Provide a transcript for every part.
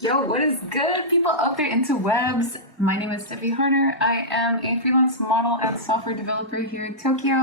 Yo, what is good, people out there interwebs? My name is Steffi Harder. I am a freelance model and software developer here in Tokyo.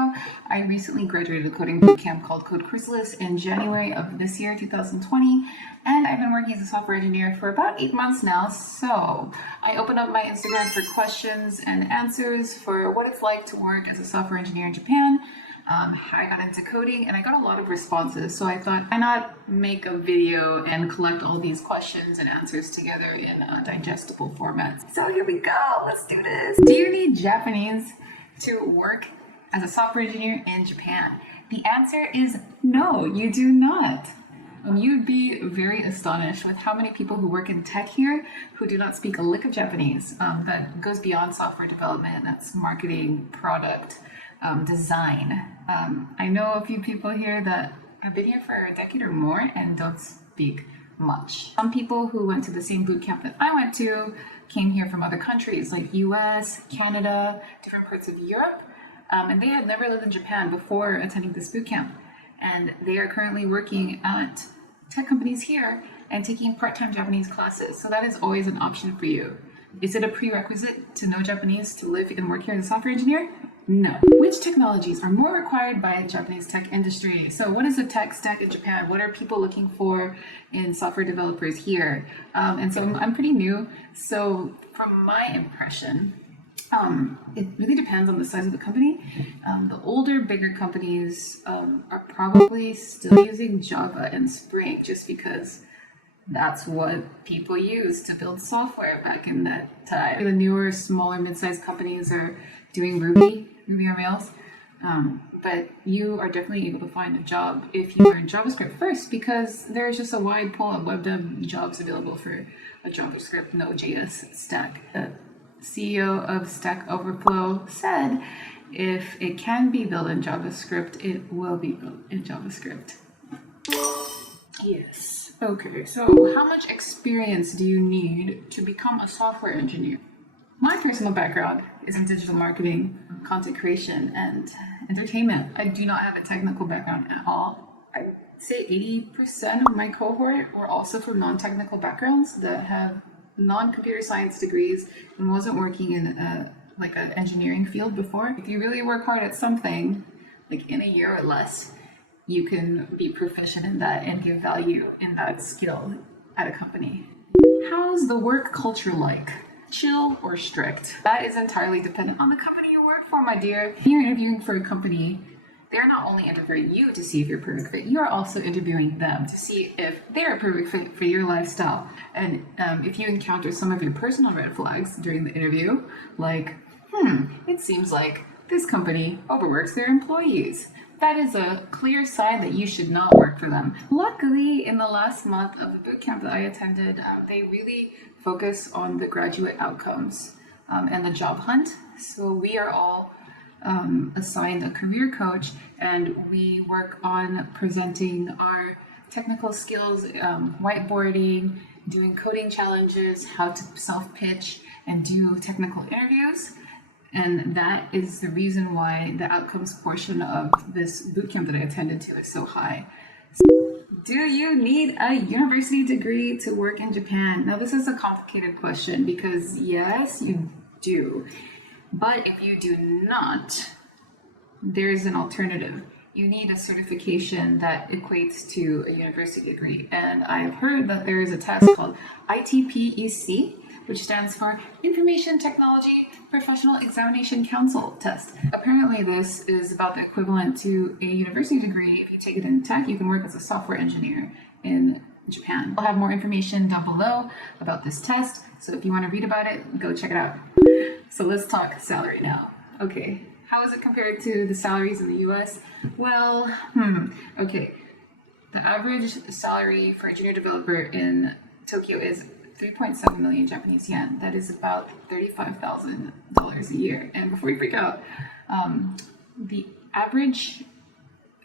I recently graduated a coding bootcamp called Code Chrysalis in January of this year, 2020, and I've been working as a software engineer for about 8 months now. So I opened up my Instagram for questions and answers for what it's like to work as a software engineer in Japan. How I got into coding, and I got a lot of responses. So I thought, why not make a video and collect all these questions and answers together in a digestible format? So here we go. Let's do this. Do you need Japanese to work as a software engineer in Japan? The answer is no, you do not. You'd be very astonished with how many people who work in tech here who do not speak a lick of Japanese. That goes beyond software development. That's marketing, product, design. I know a few people here that have been here for a decade or more and don't speak much. Some people who went to the same boot camp that I went to came here from other countries like US, Canada, different parts of Europe, and they had never lived in Japan before attending this boot camp. And they are currently working at tech companies here and taking part-time Japanese classes. So that is always an option for you. Is it a prerequisite to know Japanese to live and work here as a software engineer? No. Which technologies are more required by the Japanese tech industry? So what is the tech stack in Japan? What are people looking for in software developers here? And so I'm pretty new. So from my impression, it really depends on the size of the company. The older, bigger companies are probably still using Java and Spring just because that's what people used to build software back in that time. The newer, smaller, mid-sized companies are doing Ruby on Rails. But you are definitely able to find a job if you learn JavaScript first, because there's just a wide pool of web dev jobs available for a JavaScript Node.js stack. The CEO of Stack Overflow said, if it can be built in JavaScript, it will be built in JavaScript. Yes. Okay, so how much experience do you need to become a software engineer? My personal background is in digital marketing, content creation, and entertainment. I do not have a technical background at all. I'd say 80% of my cohort were also from non-technical backgrounds that have non-computer science degrees and wasn't working in an engineering field before. If you really work hard at something, like in a year or less, you can be proficient in that and give value in that skill at a company. How's the work culture like? Chill or strict? That is entirely dependent on the company you work for, my dear. If you're interviewing for a company, they're not only interviewing you to see if you're perfect fit, you are also interviewing them to see if they're a perfect fit for your lifestyle. And if you encounter some of your personal red flags during the interview, like, it seems like this company overworks their employees, that is a clear sign that you should not work for them. Luckily, in the last month of the bootcamp that I attended, they really focus on the graduate outcomes and the job hunt. So we are all assigned a career coach, and we work on presenting our technical skills, whiteboarding, doing coding challenges, how to self-pitch and do technical interviews. And that is the reason why the outcomes portion of this bootcamp that I attended to is so high. Do you need a university degree to work in Japan? Now, this is a complicated question because yes, you do. But if you do not, there's an alternative. You need a certification that equates to a university degree. And I've heard that there is a test called ITPEC, which stands for Information Technology Professional Examination Council test. Apparently this is about the equivalent to a university degree. If you take it in tech, you can work as a software engineer in Japan. I'll have more information down below about this test, so if you want to read about it, go check it out. So let's talk salary now. Okay, how is it compared to the salaries in the US? Well, okay. The average salary for a junior developer in Tokyo is 3.7 million Japanese yen. That is about $35,000 a year. And before you freak out, the average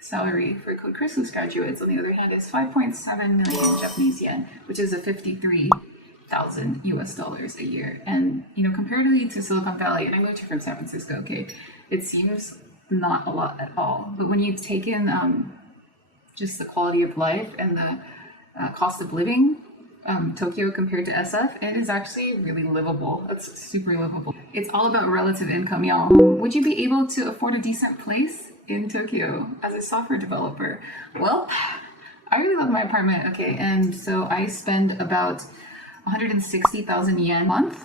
salary for Code Chrysalis graduates, on the other hand, is 5.7 million Japanese yen, which is a 53,000 US dollars a year. And, comparatively to Silicon Valley, and I moved here from San Francisco, okay, it seems not a lot at all. But when you take in just the quality of life and the cost of living Tokyo compared to SF, and it is actually really livable. It's super livable. It's all about relative income, y'all. Would you be able to afford a decent place in Tokyo as a software developer? Well, I really love my apartment, okay, and so I spend about 160,000 yen a month.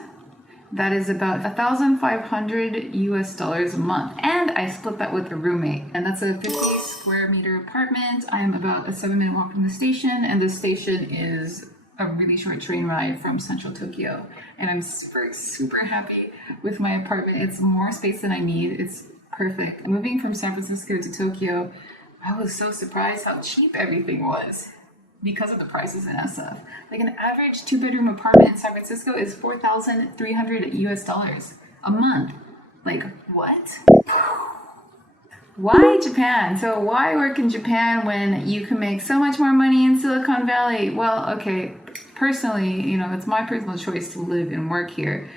That is about 1,500 US dollars a month. And I split that with a roommate. And that's a 50 square meter apartment. I'm about a 7-minute walk from the station, and the station is a really short train ride from central Tokyo. And I'm super happy with my apartment. It's more space than I need. It's perfect. Moving from San Francisco to Tokyo, I was so surprised how cheap everything was because of the prices in SF. Like an average 2-bedroom apartment in San Francisco is 4,300 US dollars a month. Like, what? Why Japan? So why work in Japan when you can make so much more money in Silicon Valley? Well, okay, personally, you know, it's my personal choice to live and work here.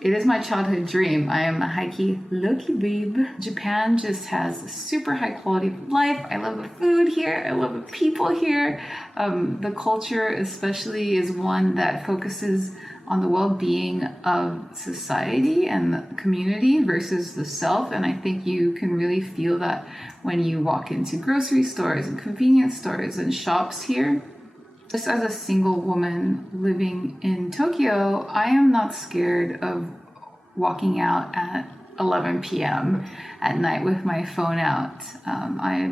It is my childhood dream. I am a high-key, low-key babe. Japan just has a super high quality of life. I love the food here. I love the people here. The culture especially is one that focuses on the well-being of society and the community versus the self. And I think you can really feel that when you walk into grocery stores and convenience stores and shops here. Just as a single woman living in Tokyo, I am not scared of walking out at 11 p.m. at night with my phone out. I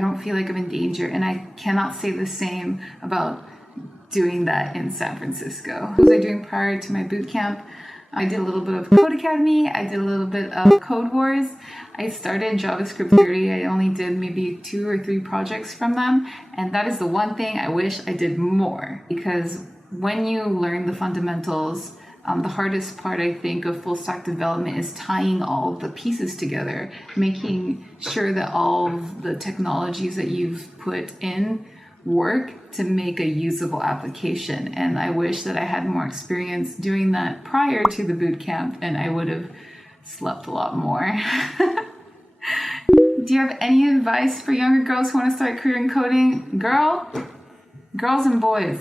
don't feel like I'm in danger, and I cannot say the same about doing that in San Francisco. What was I doing prior to my boot camp? I did a little bit of Code Academy. I did a little bit of Code Wars. I started JavaScript 30. I only did maybe 2 or 3 projects from them. And that is the one thing I wish I did more. Because when you learn the fundamentals, the hardest part, I think, of full stack development is tying all of the pieces together, making sure that all of the technologies that you've put in work to make a usable application. And I wish that I had more experience doing that prior to the boot camp, and I would have slept a lot more. Do you have any advice for younger girls who want to start a career in coding? Girls and boys,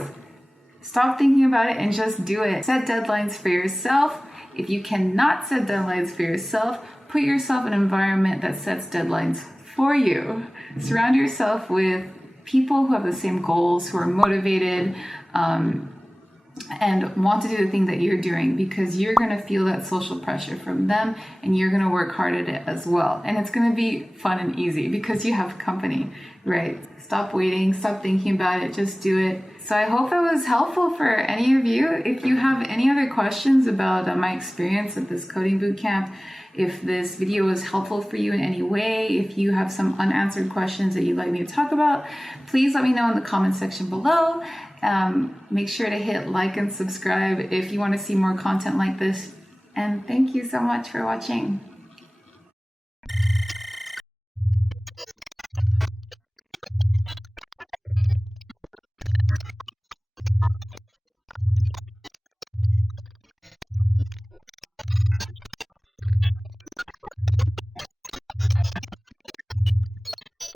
stop thinking about it and just do it. Set deadlines for yourself. If you cannot set deadlines for yourself, put yourself in an environment that sets deadlines for you. Surround yourself with people who have the same goals, who are motivated, and want to do the thing that you're doing, because you're going to feel that social pressure from them, and you're going to work hard at it as well. And it's going to be fun and easy because you have company, right? Stop waiting, stop thinking about it, just do it. So I hope that was helpful for any of you. If you have any other questions about my experience at this coding bootcamp, if this video was helpful for you in any way, if you have some unanswered questions that you'd like me to talk about, please let me know in the comment section below. Make sure to hit like and subscribe if you want to see more content like this. And thank you so much for watching.